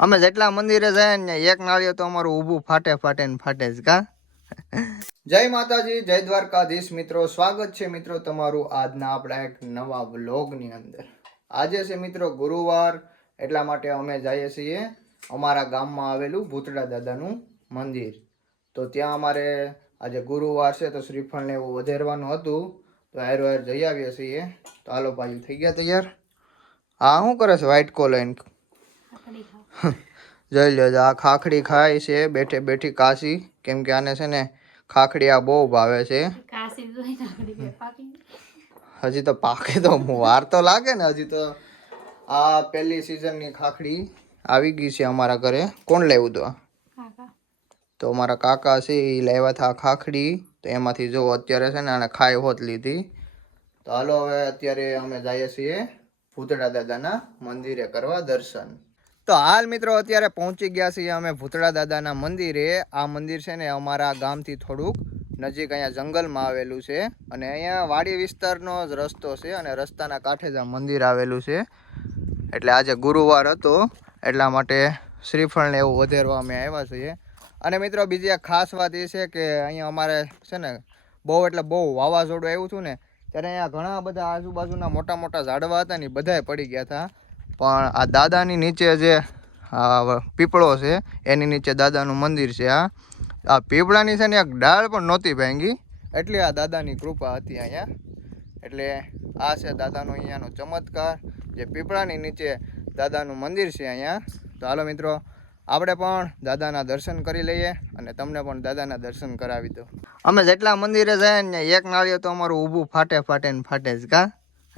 અમે જેટલા મંદિરે જાય ને એક નાળિયેર તો અમારું ઊભું ફાટે ફાટે ને ફાટે જ કા? જય માતાજી જય દ્વારકાધીશ. મિત્રો સ્વાગત છે મિત્રો તમારું આજના આપણા એક નવા વ્લોગની અંદર. આજે છે મિત્રો ગુરુવાર એટલા માટે અમે જઈએ છીએ અમારા ગામમાં આવેલું ભૂતડા દાદાનું મંદિર. તો ત્યાં અમારે આજે ગુરુવાર છે તો શ્રીફળને એવું વધેરવાનું હતું. તો હેર હાર જઈ આવીએ છીએ. તો હાલો ભાઈ થઈ ગયા તૈયાર. હા શું કરે છે? વ્હાઈટ કોલર જોઈ લો આ ખાખડી ખાય છે બેઠે બેઠી કાશી. કેમ કે આને છે ને ખાખડી આ બહુ ભાવે છે. હજી તો પાકે તો વાર તો લાગે ને હજી તો આ પહેલી સિઝનની ખાખડી આવી ગઈ છે અમારા ઘરે. કોણ લાવ્યું તો? તો અમારા કાકા છે એ લાવ્યા હતા ખાખડી. તો એમાંથી જો અત્યારે છે ને આને ખાઈ હોત લીધી. તો હાલો હવે અત્યારે અમે જઈએ છીએ ભૂતડા દાદાના મંદિરે કરવા દર્શન. તો હાલ મિત્રો અત્યારે પહોંચી ગયા છીએ અમે ભૂતળા દાદાના મંદિરે. આ મંદિર છે ને અમારા ગામથી થોડુંક નજીક અહીંયા જંગલમાં આવેલું છે અને અહીંયા વાડી વિસ્તારનો જ રસ્તો છે અને રસ્તાના કાંઠે જ આ મંદિર આવેલું છે. એટલે આજે ગુરુવાર હતો, એટલા માટે શ્રીફળને એવું વધેરવા અમે આવ્યા છીએ. અને મિત્રો બીજી એક ખાસ વાત એ છે કે અહીંયા અમારે છે ને બહુ એટલે બહુ વાવાઝોડું આવ્યું હતું ને, ત્યારે અહીંયા ઘણા બધા આજુબાજુના મોટા મોટા ઝાડવા હતા ને બધાએ પડી ગયા હતા. પણ આ દાદાની નીચે જે પીપળો છે, એની નીચે દાદાનું મંદિર છે આ આ પીપળાની છે ને એક ડાળ પણ નહોતી ભાંગી. એટલી આ દાદાની કૃપા હતી અહીંયા. એટલે આ છે દાદાનો અહીંયાનો ચમત્કાર. જે પીપળાની નીચે દાદાનું મંદિર છે અહીંયા. તો હાલો મિત્રો, આપણે પણ દાદાના દર્શન કરી લઈએ અને તમને પણ દાદાના દર્શન કરાવી દો અમે જેટલા મંદિરે જાય ને એક નાળીએ તો અમારું ઊભું ફાટે ફાટે ને ફાટે જ, કા.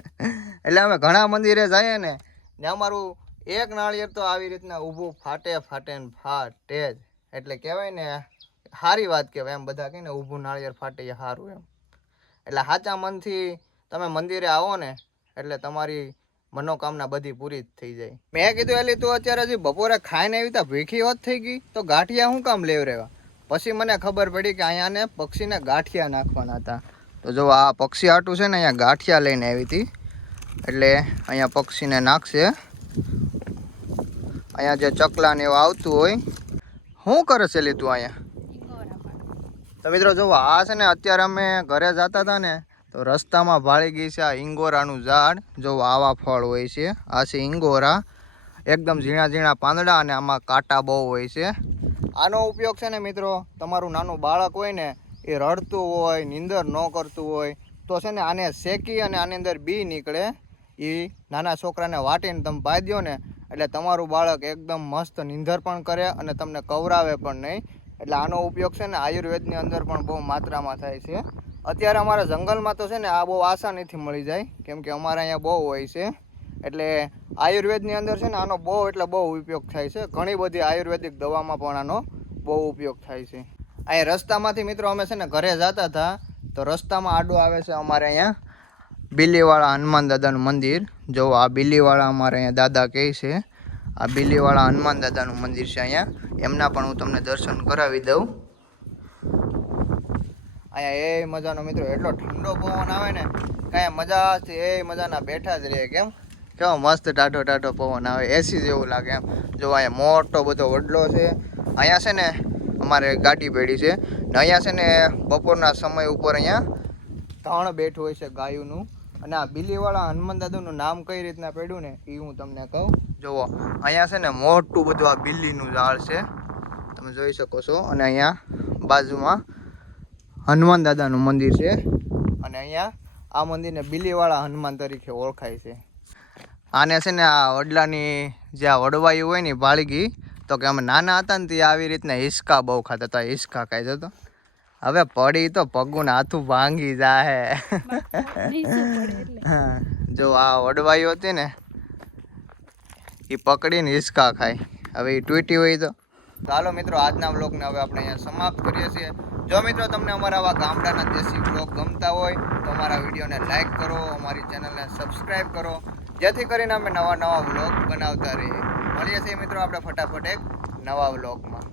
એટલે અમે ઘણા મંદિરે જઈએ ને ને અમારું એક નાળિયેર તો આવી રીતના ઊભું ફાટે ફાટે ને ફાટે જ. એટલે કહેવાય ને સારી વાત કહેવાય એમ બધા કહીને ઊભું નાળિયેર ફાટે સારું એમ. એટલે સાચા મનથી તમે મંદિરે આવો ને, એટલે તમારી મનોકામના બધી પૂરી થઈ જાય. મેં કીધું એલી, તું અત્યારે હજી બપોરે ખાઈને આવી તા, ભીખી હોત થઈ ગઈ, તો ગાંઠિયા શું કામ લેવ રહેવા પછી મને ખબર પડી કે અહીંયાને પક્ષીને ગાંઠિયા નાખવાના હતા તો જો આ પક્ષી આટું છે ને, અહીંયા ગાંઠિયા લઈને આવી હતી એટલે અહીંયા પક્ષીને નાખશે. અહીંયા જે ચકલા ને એવું આવતું હોય, શું કરે છે લીધું અહીંયા? તો મિત્રો જુઓ આ છે ને, અત્યારે અમે ઘરે જતા હતા ને, તો રસ્તામાં ભાળી ગઈ છે આ ઇંગોરાનું ઝાડ. જો, આવા ફળ હોય છે. આ છે ઇંગોરા એકદમ ઝીણા ઝીણા પાંદડા અને આમાં કાંટા બહુ હોય છે. આનો ઉપયોગ છે ને મિત્રો, તમારું નાનું બાળક હોય ને, એ રડતું હોય, નીંદર ન કરતું હોય, તો છે ને આને શેકી અને આની અંદર બી નીકળે. એ નાના છોકરાને વાટીને તમે પાઈ દો ને, એટલે તમારું બાળક એકદમ મસ્ત નીંદર પણ કરે અને તમને કવરાવે પણ નહીં. એટલે આનો ઉપયોગ છે ને આયુર્વેદની અંદર પણ બહુ માત્રામાં થાય છે. અત્યારે અમારા જંગલમાં તો છે ને આ બહુ આસાનીથી મળી જાય, કેમ કે અમારે અહીંયા બહુ હોય છે. એટલે આયુર્વેદની અંદર છે ને આનો બહુ એટલે બહુ ઉપયોગ થાય છે. ઘણી બધી આયુર્વેદિક દવામાં પણ આનો બહુ ઉપયોગ થાય છે. અહીંયા રસ્તામાંથી મિત્રો અમે છે ને ઘરે જતા હતા, તો રસ્તામાં આડો આવે છે અમારે અહીંયા. બિલીવાળા હનુમાન દાદાનું મંદિર. જો આ બિલીવાળા અમારે અહીંયા દાદા કહે છે, આ બિલીવાળા હનુમાન દાદાનું મંદિર છે અહીંયા. એમના પણ હું તમને દર્શન કરાવી દઉં. અહીંયા એ મજાનો મિત્રો, એટલો ઠંડો પવન આવે ને, કાંઈ મજાથી એ મજાના બેઠા જ રહે કેમ? કેવો મસ્ત ટાઢો ટાઢો પવન આવે એસી જેવું લાગે એમ. જો અહીંયા મોટો બધો વડલો છે. અહીંયા છે ને અમારે ગાડી પેઢી છે. ને અહીંયા છે ને બપોરના સમય ઉપર અહીંયા ત્રણ બેઠું હોય છે ગાયુંનું. અને આ બિલીવાળા હનુમાન દાદાનું નામ કઈ રીતના પડ્યું ને એ હું તમને કહું. જુઓ, અહીંયા છે ને મોટું બધું આ બિલ્લીનું ઝાડ છે. તમે જોઈ શકો છો. અને અહીંયા બાજુમાં હનુમાન દાદાનું મંદિર છે. અને અહીંયા આ મંદિરને બિલીવાળા હનુમાન તરીકે ઓળખાય છે. આને છે ને આ વડલાની જે આ વડવાયું હોય ને ભાળગી, તો કે અમે નાના હતા ને તે આવી રીતના હિસકા બહુ ખાતા હતા. હિસકા ખાઈ જતો. હવે પડી તો પગું ને હાથું ભાંગી જાહે. જો આ ઓડવાઈ હતી ને એ પકડીને હિસકા ખાય. હવે એ તૂટી હોય તો. ચાલો મિત્રો આજના બ્લોગને હવે આપણે અહીંયા સમાપ્ત કરીએ છીએ. જો મિત્રો તમને અમારા આવા ગામડાના દેશી વ્લોગ ગમતા હોય તો અમારા વિડીયોને લાઇક કરો અમારી ચેનલને સબસ્ક્રાઈબ કરો. જેથી કરીને અમે નવા નવા બ્લોગ બનાવતા રહીએ. મળીએ છીએ મિત્રો આપણે ફટાફટ એક નવા વ્લોગમાં.